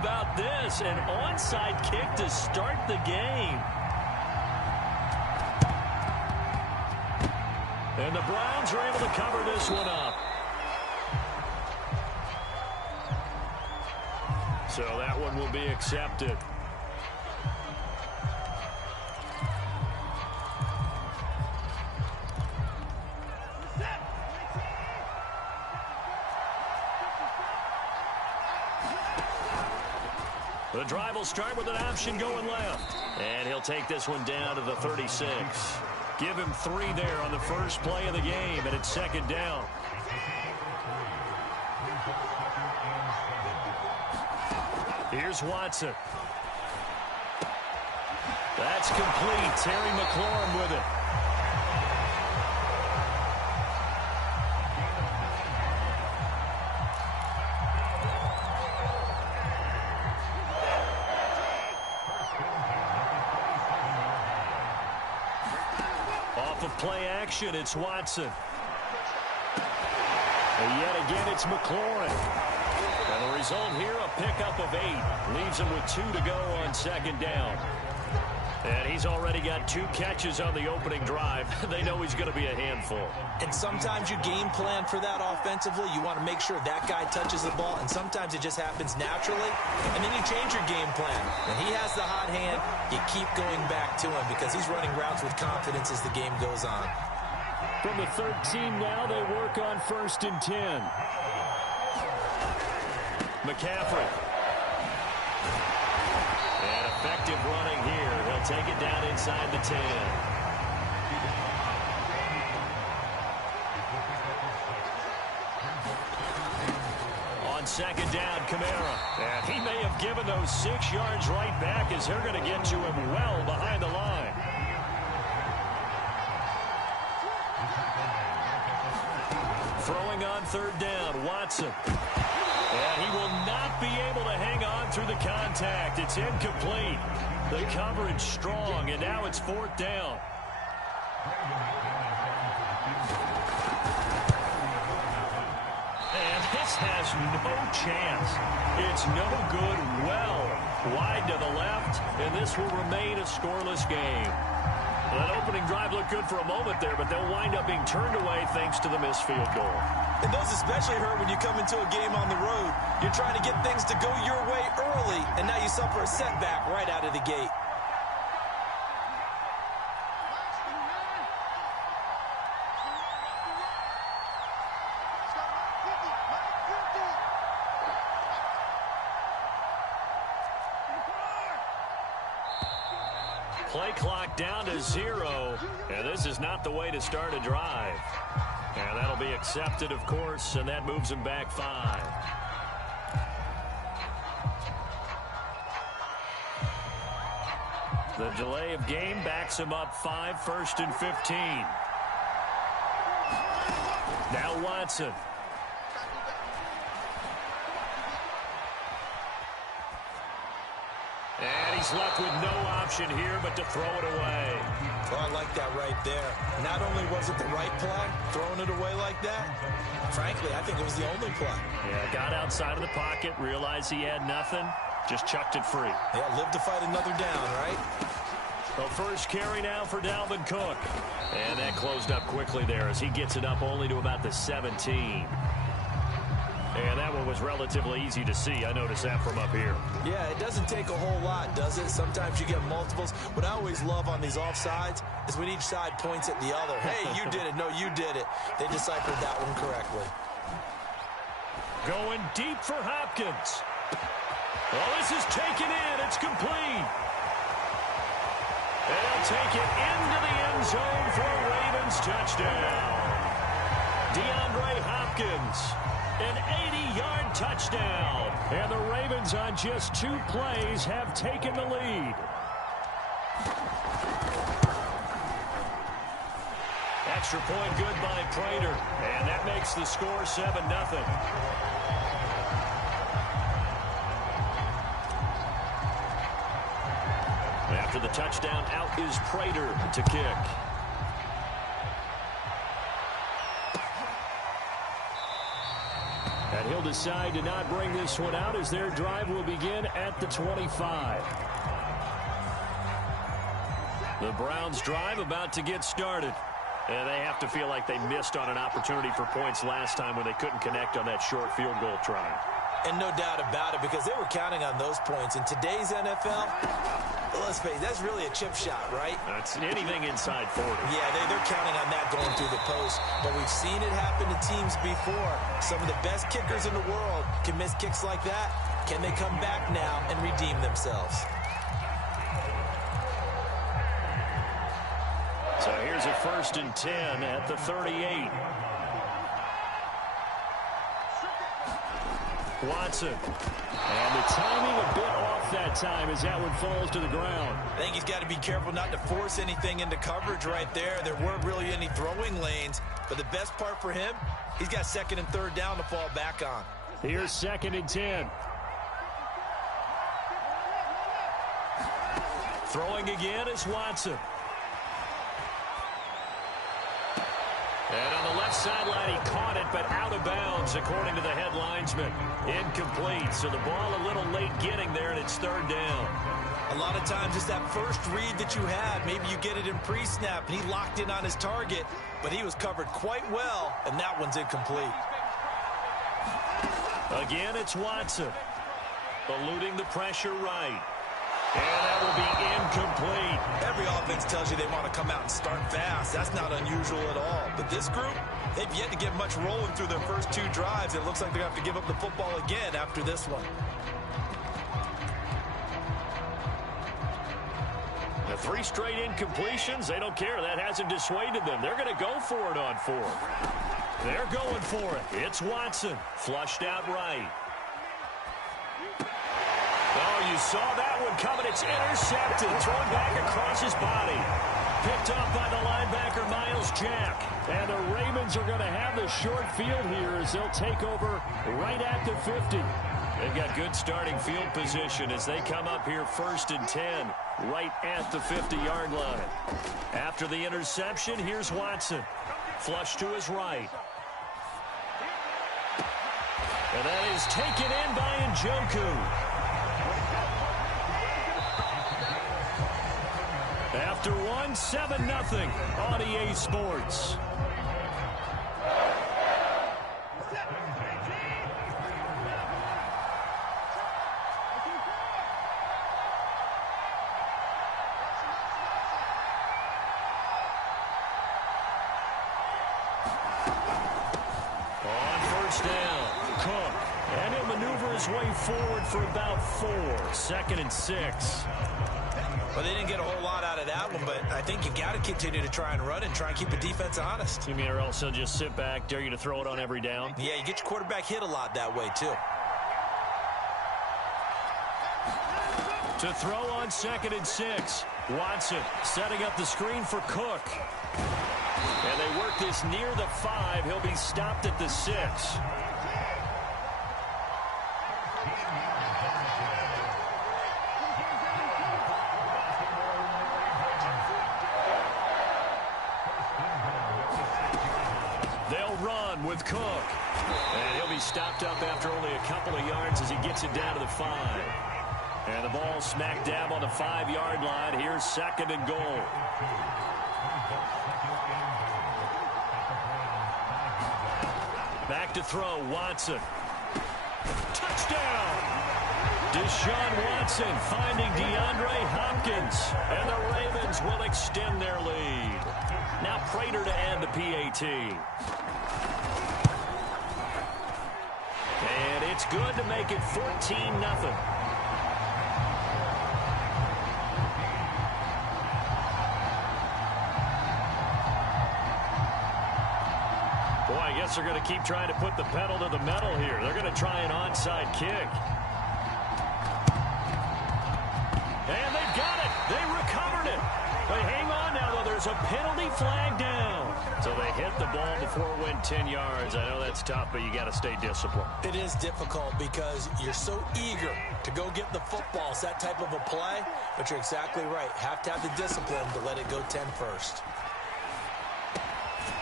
about this? An onside kick to start the game. And the Browns are able to cover this one up. So that one will be accepted. The drive will start with an option going left. And he'll take this one down to the 36. Give him 3 there on the first play of the game, and it's second down. Here's Watson. That's complete. Terry McLaurin with it. Off of play action, it's Watson. And yet again, it's McLaurin. And the result here, a pickup of 8. Leaves him with 2 to go on second down. And he's already got 2 catches on the opening drive. They know he's going to be a handful. And sometimes you game plan for that offensively. You want to make sure that guy touches the ball, and sometimes it just happens naturally. And then you change your game plan. When he has the hot hand, you keep going back to him because he's running routes with confidence as the game goes on. From the 13 now, they work on 1st and 10. McCaffrey. And effective running here. He'll take it down inside the 10. On second down, Kamara. And he may have given those 6 yards right back as they're going to get to him well behind the line. Throwing on 3rd down, Watson. And he will not be able to hang on through the contact. It's incomplete. The coverage strong, and now it's 4th down. And this has no chance. It's no good. Well wide to the left, and this will remain a scoreless game. That opening drive looked good for a moment there, but they'll wind up being turned away thanks to the missed field goal. And those especially hurt when you come into a game on the road. You're trying to get things to go your way early, and now you suffer a setback right out of the gate. Play clock down to 0, and this is not the way to start a drive. And that'll be accepted, of course, and that moves him back 5. The delay of game backs him up 5, 1st and 15. Now Watson. And he's left with no option here but to throw it away. Oh, I like that right there. Not only was it the right play, throwing it away like that, frankly, I think it was the only play. Yeah, got outside of the pocket, realized he had nothing, just chucked it free. Yeah, live to fight another down, right? The first carry now for Dalvin Cook. And that closed up quickly there as he gets it up only to about the 17. And that one was relatively easy to see. I noticed that from up here. Yeah, it doesn't take a whole lot, does it? Sometimes you get multiples. What I always love on these offsides is when each side points at the other. Hey, you did it. No, you did it. They deciphered that one correctly. Going deep for Hopkins. Well, this is taken in. It's complete. They'll take it into the end zone for a Ravens touchdown. DeAndre Hopkins. An 80-yard touchdown. And the Ravens on just 2 plays have taken the lead. Extra point good by Prater. And that makes the score 7-0. After the touchdown, out is Prater to kick. And he'll decide to not bring this one out as their drive will begin at the 25. The Browns' drive about to get started. And they have to feel like they missed on an opportunity for points last time when they couldn't connect on that short field goal try. And no doubt about it, because they were counting on those points. In today's NFL, let's face it, that's really a chip shot, right? That's anything inside 40. Yeah, they're counting on that going through the post. But we've seen it happen to teams before. Some of the best kickers in the world can miss kicks like that. Can they come back now and redeem themselves? So here's a 1st and 10 at the 38. Watson. And the timing a bit off that time as that one falls to the ground. I think he's got to be careful not to force anything into coverage right there. There weren't really any throwing lanes. But the best part for him, he's got 2nd and 3rd down to fall back on. Here's 2nd and 10. Throwing again is Watson. And on the left sideline, he caught it, but out of bounds, according to the head linesman. Incomplete, so the ball a little late getting there, and it's 3rd down. A lot of times it's that first read that you have. Maybe you get it in pre-snap, and he locked in on his target, but he was covered quite well, and that one's incomplete. Again, it's Watson. Eluding the pressure right. And that will be incomplete. Every offense tells you they want to come out and start fast. That's not unusual at all. But this group, they've yet to get much rolling through their first 2 drives. It looks like they have to give up the football again after this one. The 3 straight incompletions, they don't care. That hasn't dissuaded them. They're going to go for it on 4th. They're going for it. It's Watson. Flushed out right. Oh, you saw that one coming. It's intercepted. Thrown back across his body. Picked off by the linebacker, Miles Jack. And the Ravens are going to have the short field here as they'll take over right at the 50. They've got good starting field position as they come up here 1st and 10, right at the 50-yard line. After the interception, here's Watson. Flush to his right. And that is taken in by Njoku. After 1, 7-0 on EA Sports. On 1st down, Cook. And he'll maneuver his way forward for about 4. 2nd and 6. Well, they didn't get a whole lot out of that one, but I think you got to continue to try and run and try and keep the defense honest. You mean or else they'll just sit back, dare you to throw it on every down? Yeah, you get your quarterback hit a lot that way, too. To throw on 2nd and 6. Watson setting up the screen for Cook. And they work this near the 5. He'll be stopped at the 6. With Cook. And he'll be stopped up after only a couple of yards as he gets it down to the 5. And the ball smack dab on the 5-yard line. Here's 2nd and goal. Back to throw, Watson. Touchdown! Deshaun Watson finding DeAndre Hopkins. And the Ravens will extend their lead. Now Prater to add the PAT. And it's good to make it 14-0. Boy, I guess they're going to keep trying to put the pedal to the metal here. They're going to try an onside kick. And they've got it. They recovered it. They hang on now, though. There's a penalty flag down. So they hit the ball before it went 10 yards. I know that's tough, but you got to stay disciplined. It is difficult because you're so eager to go get the football. It's that type of a play, but you're exactly right. Have to have the discipline to let it go 10 first.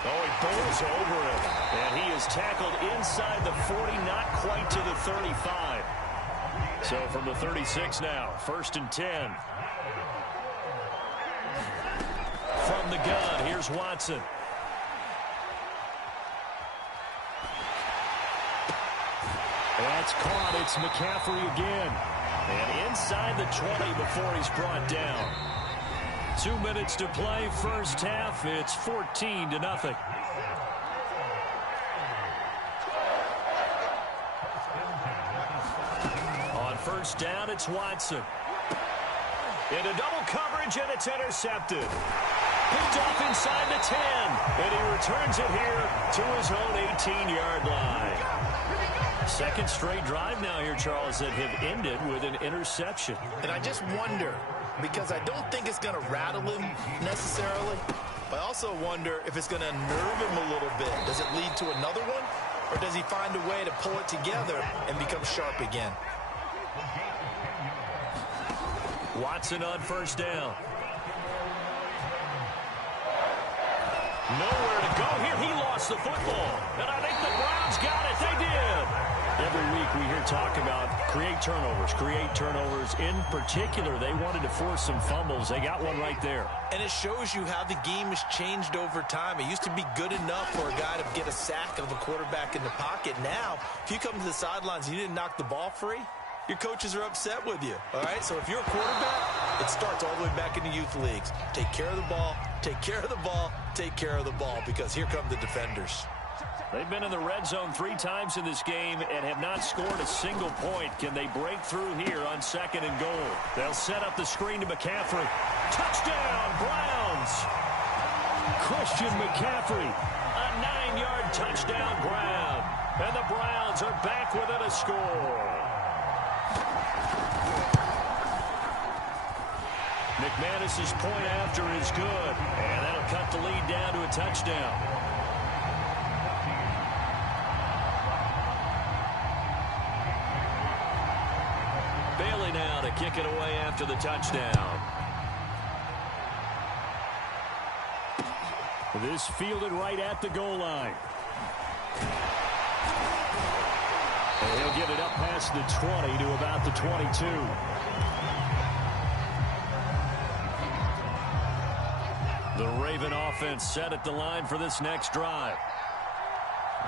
Oh, he bowls over him. And he is tackled inside the 40, not quite to the 35. So from the 36 now, 1st and 10. From the gun, here's Watson. That's caught. It's McCaffrey again. And inside the 20 before he's brought down. 2 minutes to play, first half. It's 14-0. On first down, it's Watson. Into double coverage, and it's intercepted. Picked off inside the 10. And he returns it here to his own 18-yard line. Second straight drive now here, Charles, that have ended with an interception. And I just wonder, because I don't think it's going to rattle him necessarily, but I also wonder if it's going to nerve him a little bit. Does it lead to another one, or does he find a way to pull it together and become sharp again? Watson on first down. Nowhere to go here. He lost the football. And I think the Browns got it. They did. Every week we hear talk about create turnovers. In particular, they wanted to force some fumbles. They got one right there. And it shows you how the game has changed over time. It used to be good enough for a guy to get a sack of a quarterback in the pocket. Now, if you come to the sidelines and you didn't knock the ball free, your coaches are upset with you. All right, so if you're a quarterback, it starts all the way back in the youth leagues. Take care of the ball, take care of the ball, take care of the ball, because here come the defenders. They've been in the red zone 3 times in this game and have not scored a single point. Can they break through here on 2nd and goal? They'll set up the screen to McCaffrey. Touchdown, Browns! Christian McCaffrey, a 9-yard touchdown grab. And the Browns are back within a score. McManus's point after is good, and that'll cut the lead down to a touchdown. Bailey now to kick it away after the touchdown. This fielded right at the goal line. And he'll get it up past the 20 to about the 22. The Raven offense set at the line for this next drive.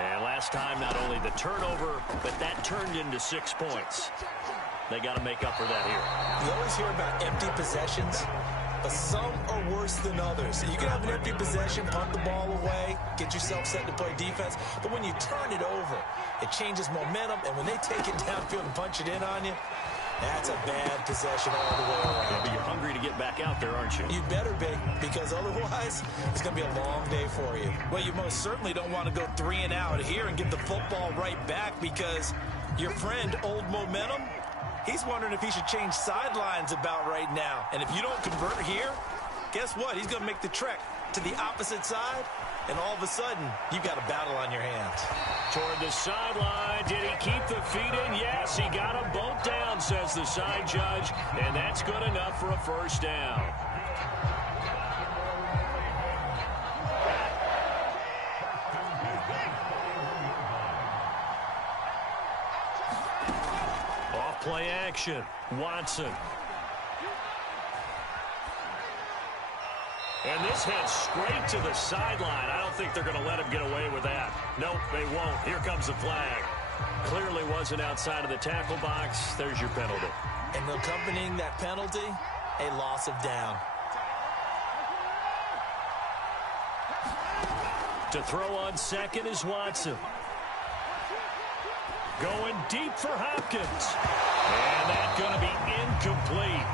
And last time, not only the turnover, but that turned into 6 points. They got to make up for that here. You always hear about empty possessions, but some are worse than others. You can have an empty possession, punt the ball away, get yourself set to play defense, but when you turn it over, it changes momentum, and when they take it downfield and punch it in on you, that's a bad possession all the way around. Yeah, but you're hungry to get back out there, aren't you? You better be, because otherwise it's going to be a long day for you. Well, you most certainly don't want to go 3 and out here and get the football right back, because your friend, Old Momentum, he's wondering if he should change sidelines about right now. And if you don't convert here, guess what? He's going to make the trek to the opposite side, and all of a sudden, you've got a battle on your hands. Toward the sideline. Did he keep the feet in? Yes, he got them both down, says the side judge, and that's good enough for a first down. Off play action. Watson. And this heads straight to the sideline. I don't think they're going to let him get away with that. Nope, they won't. Here comes the flag. Clearly wasn't outside of the tackle box. There's your penalty. And accompanying that penalty, a loss of down. To throw on second is Watson. Going deep for Hopkins. And that's going to be incomplete.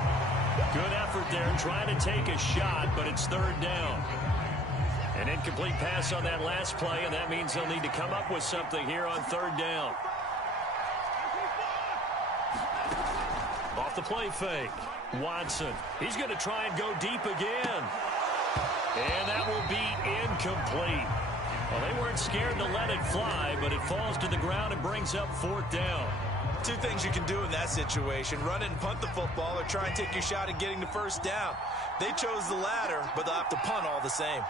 Good effort there, trying to take a shot, but it's 3rd down. An incomplete pass on that last play, and that means they'll need to come up with something here on 3rd down. Off the play fake. Watson. He's going to try and go deep again. And that will be incomplete. Well, they weren't scared to let it fly, but it falls to the ground and brings up 4th down. 2 things you can do in that situation: run it and punt the football, or try and take your shot at getting the first down. They chose the latter, but they'll have to punt all the same.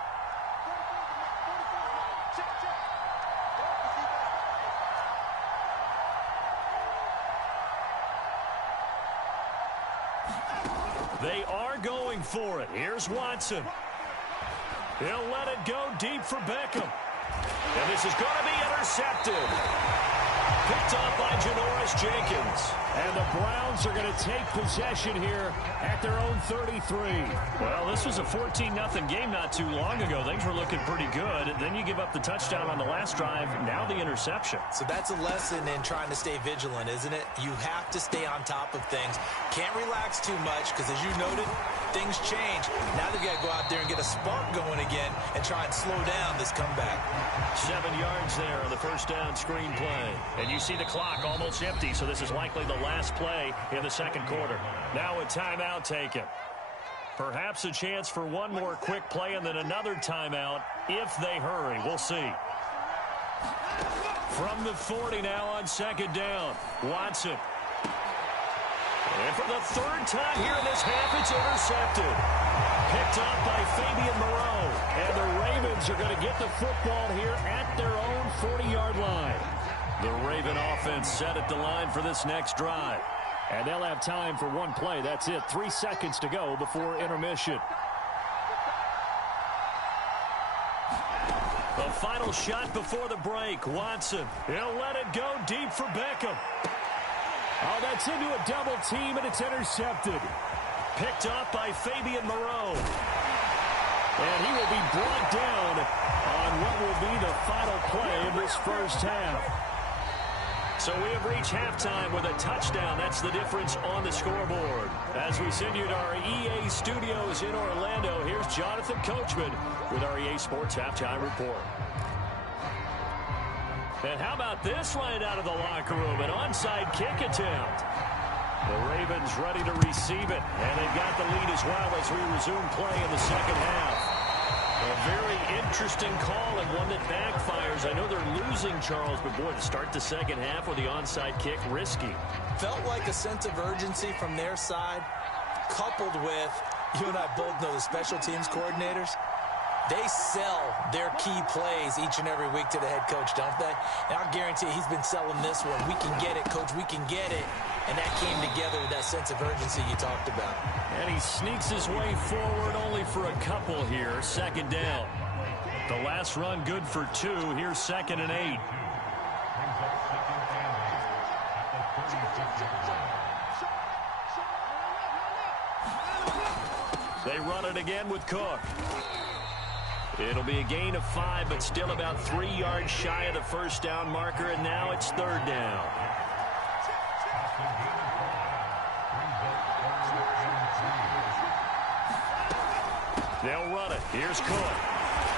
They are going for it. Here's Watson. He'll let it go deep for Beckham. And this is going to be intercepted. Picked up by Janoris Jenkins. And the Browns are going to take possession here at their own 33. Well, this was a 14-0 game not too long ago. Things were looking pretty good. Then you give up the touchdown on the last drive. Now the interception. So that's a lesson in trying to stay vigilant, isn't it? You have to stay on top of things. Can't relax too much because, as you noted, things change. Now they've got to go out there and get a spark going again and try and slow down this comeback. 7 yards there on the first down screen play. And you see the clock almost empty, so this is likely the last play in the second quarter. Now a timeout taken. Perhaps a chance for one more quick play and then another timeout if they hurry. We'll see. From the 40 now on second down, Watson. And for the third time here in this half, it's intercepted. Picked up by Fabian Moreau. And the Ravens are going to get the football here at their own 40-yard line. The Raven offense set at the line for this next drive. And they'll have time for one play. That's it. 3 seconds to go before intermission. The final shot before the break. Watson. He'll let it go deep for Beckham. Oh, that's into a double team, and it's intercepted. Picked up by Fabian Moreau. And he will be brought down on what will be the final play in this first half. So we have reached halftime with a touchdown. That's the difference on the scoreboard. As we send you to our EA studios in Orlando, here's Jonathan Coachman with our EA Sports Halftime Report. And how about this right out of the locker room? An onside kick attempt. The Ravens ready to receive it. And they've got the lead as well as we resume play in the second half. A very interesting call and one that backfires. I know they're losing, Charles, but boy, to start the second half with the onside kick, risky. Felt like a sense of urgency from their side, coupled with, you and I both know the special teams coordinators. They sell their key plays each and every week to the head coach, don't they? And I'll guarantee he's been selling this one. We can get it, coach, we can get it. And that came together with that sense of urgency you talked about. And he sneaks his way forward only for a couple here. Second down. The last run good for 2. Here's 2nd and 8. They run it again with Cook. It'll be a gain of 5, but still about 3 yards shy of the first down marker, and now it's 3rd down. They'll run it. Here's Cook.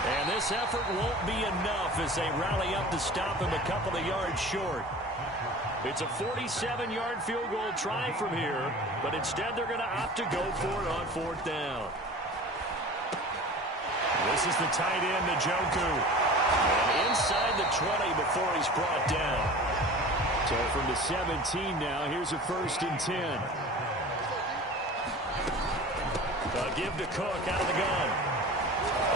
And this effort won't be enough as they rally up to stop him a couple of yards short. It's a 47-yard field goal try from here, but instead they're going to opt to go for it on 4th down. This is the tight end, Njoku. And inside the 20 before he's brought down. So from the 17 now, here's a 1st and 10. Give to Cook out of the gun.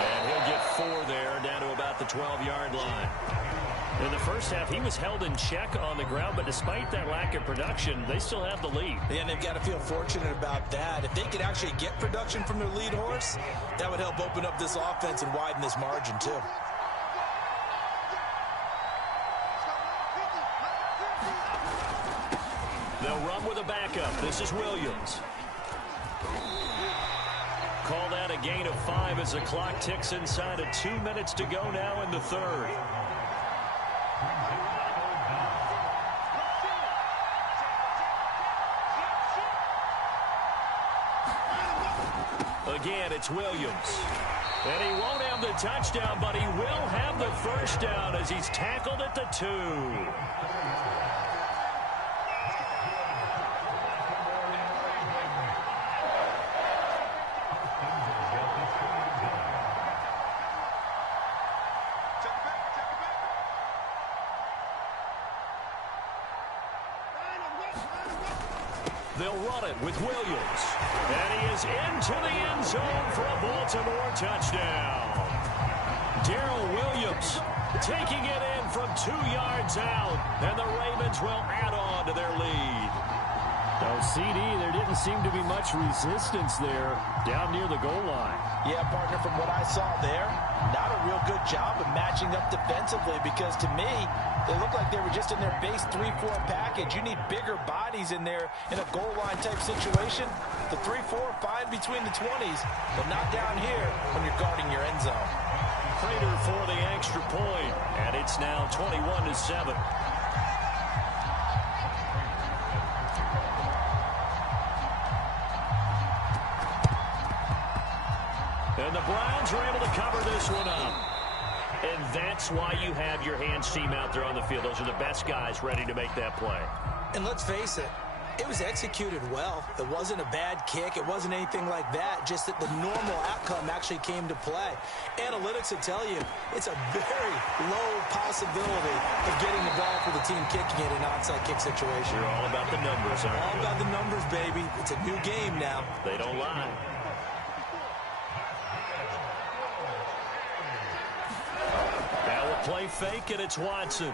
And he'll get 4 there, down to about the 12-yard line. In the first half, he was held in check on the ground, but despite that lack of production, they still have the lead. Yeah, and they've got to feel fortunate about that. If they could actually get production from their lead horse, that would help open up this offense and widen this margin, too. They'll run with a backup. This is Williams. Call that a gain of 5 as the clock ticks inside of 2 minutes to go now in the 3rd. Again, it's Williams. And he won't have the touchdown, but he will have the first down as he's tackled at the 2. They'll run it with Williams. And he is into the end zone for a Baltimore touchdown. Darrell Williams taking it in from 2 yards out. And the Ravens will add on to their lead. No, CD, there didn't seem to be much resistance there down near the goal line. Yeah, partner, from what I saw there, not a real good job of matching up defensively because to me, they looked like they were just in their base 3-4 package. You need bigger bodies in there in a goal line type situation. The 3-4, fine between the 20s, but not down here when you're guarding your end zone. Prater for the extra point, and it's now 21-7. And the Browns are able to cover this one up. And that's why you have your hands team out there on the field. Those are the best guys ready to make that play. And let's face it, it was executed well. It wasn't a bad kick. It wasn't anything like that. Just that the normal outcome actually came to play. Analytics will tell you it's a very low possibility of getting the ball for the team kicking it in an onside kick situation. You're all about the numbers, aren't you? All about the numbers, baby. It's a new game now. They don't lie. Play fake, and it's Watson.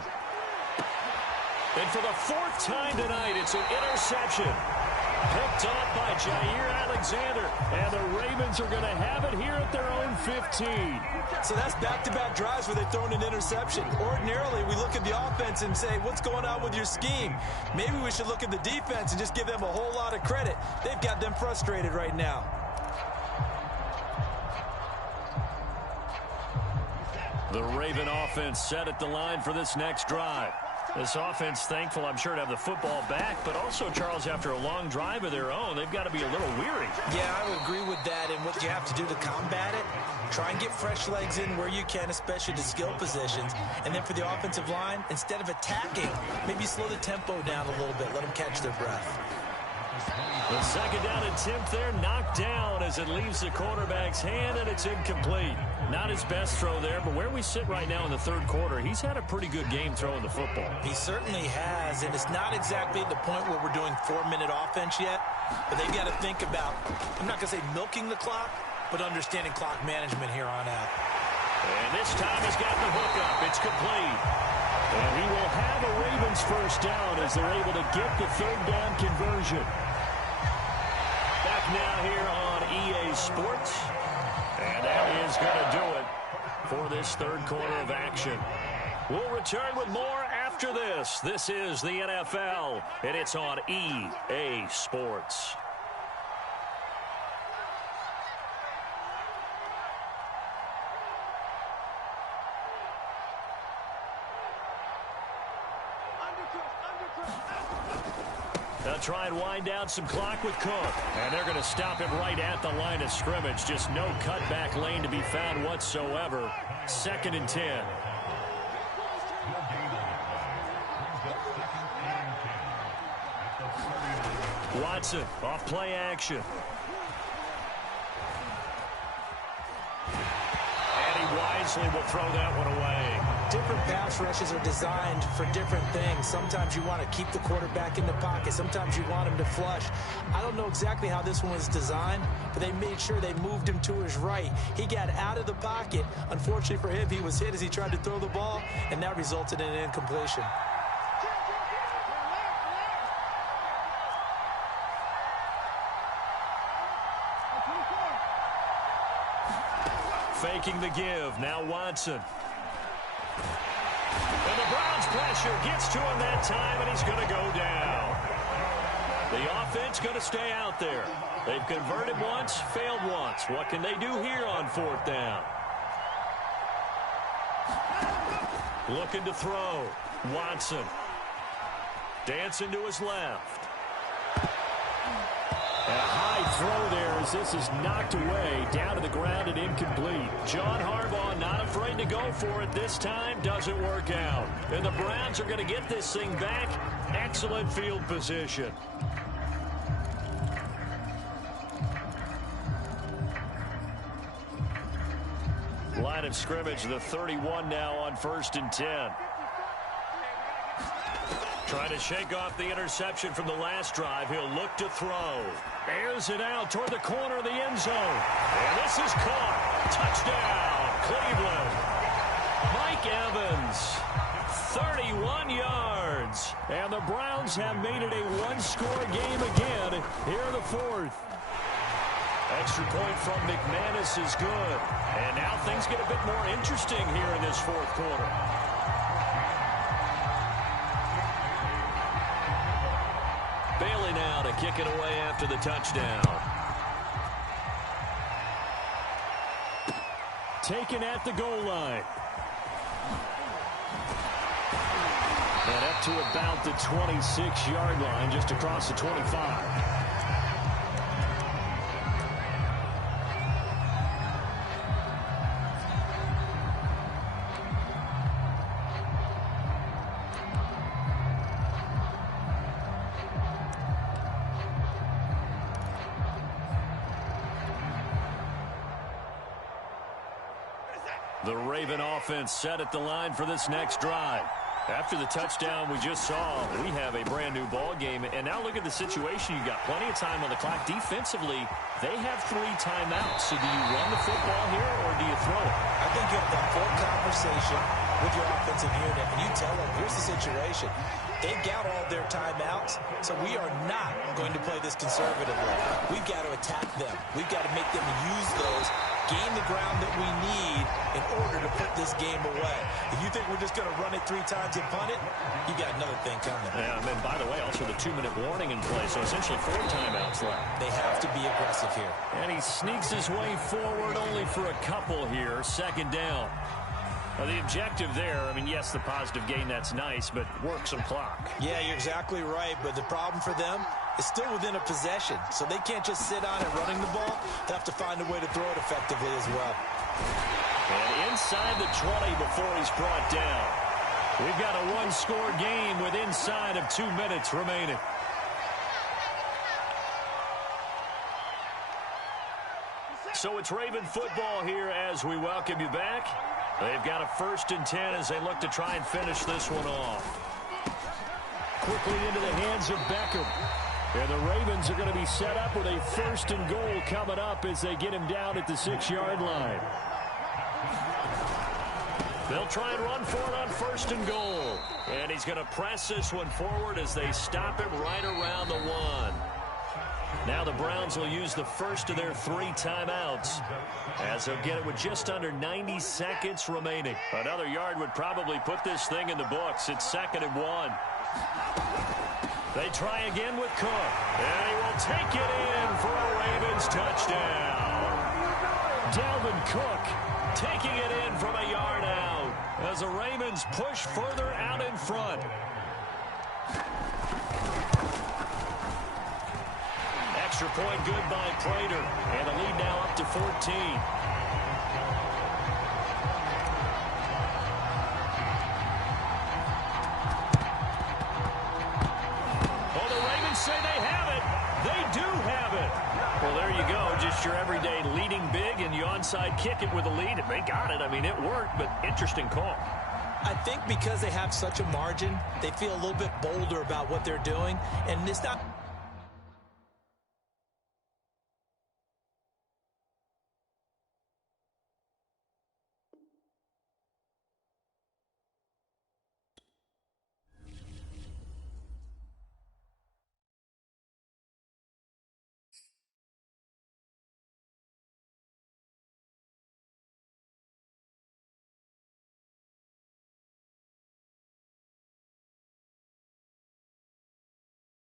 And for the fourth time tonight, it's an interception. Picked up by Jair Alexander, and the Ravens are going to have it here at their own 15. So that's back-to-back drives where they've thrown an interception. Ordinarily, we look at the offense and say, what's going on with your scheme? Maybe we should look at the defense and just give them a whole lot of credit. They've got them frustrated right now. The Raven offense set at the line for this next drive. This offense thankful, I'm sure, to have the football back, but also, Charles, after a long drive of their own, they've got to be a little weary. Yeah, I would agree with that, and what you have to do to combat it, try and get fresh legs in where you can, especially to skill positions, and then for the offensive line, instead of attacking, maybe slow the tempo down a little bit, let them catch their breath. The second down attempt there knocked down as it leaves the quarterback's hand, and it's incomplete. Not his best throw there, but where we sit right now in the third quarter, he's had a pretty good game throwing the football. He certainly has, and it's not exactly at the point where we're doing 4-minute offense yet, but they've got to think about, I'm not going to say milking the clock, but understanding clock management here on out. And this time he's got the hook up. It's complete. And he will have a Ravens first down as they're able to get the third down conversion. Back now here on EA Sports. And that is going to do it for this third quarter of action. We'll return with more after this. This is the NFL, and it's on EA Sports. They'll try and wind down some clock with Cook. And they're going to stop him right at the line of scrimmage. Just no cutback lane to be found whatsoever. 2nd and 10. Watson off play action. And he wisely will throw that one away. Different pass rushes are designed for different things. Sometimes you want to keep the quarterback in the pocket. Sometimes you want him to flush. I don't know exactly how this one was designed, but they made sure they moved him to his right. He got out of the pocket. Unfortunately for him, he was hit as he tried to throw the ball, and that resulted in an incompletion. Faking the give. Now Watson. And the Browns pressure gets to him that time, and he's going to go down. The offense going to stay out there. They've converted once, failed once. What can they do here on 4th down? Looking to throw. Watson. Dancing to his left. And a high throw there as this is knocked away, down to the ground and incomplete. John Harbaugh not afraid to go for it this time. Doesn't work out. And the Browns are going to get this thing back. Excellent field position. Line of scrimmage, the 31 now on 1st and 10. Trying to shake off the interception from the last drive. He'll look to throw. Airs it out toward the corner of the end zone. And this is caught. Touchdown, Cleveland. Mike Evans, 31 yards. And the Browns have made it a one-score game again here in the fourth. Extra point from McManus is good. And now things get a bit more interesting here in this fourth quarter. Bailey now to kick it away after the touchdown. Taken at the goal line. And up to about the 26-yard line, just across the 25. The Raven offense set at the line for this next drive. After the touchdown we just saw, we have a brand-new ball game. And now look at the situation. You got plenty of time on the clock. Defensively, they have 3 timeouts. So do you run the football here or do you throw it? I think you have that full conversation with your offensive unit, and you tell them, here's the situation. They've got all their timeouts, so we are not going to play this conservatively. We've got to attack them. We've got to make them use those, gain the ground that we need in order to put this game away. If you think we're just going to run it 3 times and punt it, you got another thing coming. Yeah, and then, by the way, also the 2-minute warning in play, so essentially 4 timeouts left. They have to be aggressive here. And he sneaks his way forward only for a couple here, second down. The objective there, I mean, yes, the positive gain, that's nice, but work some clock. Yeah, you're exactly right, but the problem for them is still within a possession, so they can't just sit on it running the ball. They have to find a way to throw it effectively as well. And inside the 20 before he's brought down. We've got a one-score game with inside of 2 minutes remaining. So it's Raven football here as we welcome you back. They've got a 1st and 10 as they look to try and finish this one off. Quickly into the hands of Beckham. And the Ravens are going to be set up with a 1st and goal coming up as they get him down at the 6-yard line. They'll try and run for it on 1st and goal. And he's going to press this one forward as they stop him right around the 1. Now the Browns will use the first of their 3 timeouts as they'll get it with just under 90 seconds remaining. Another yard would probably put this thing in the books. It's 2nd and 1. They try again with Cook. And he will take it in for a Ravens touchdown. Dalvin Cook taking it in from a yard out as the Ravens push further out in front. Extra point good by Prater. And the lead now up to 14. Oh, the Ravens say they have it. They do have it. Well, there you go. Just your everyday leading big, and you onside kick it with a lead. And they got it. I mean, it worked, but interesting call. I think because they have such a margin, they feel a little bit bolder about what they're doing. And it's not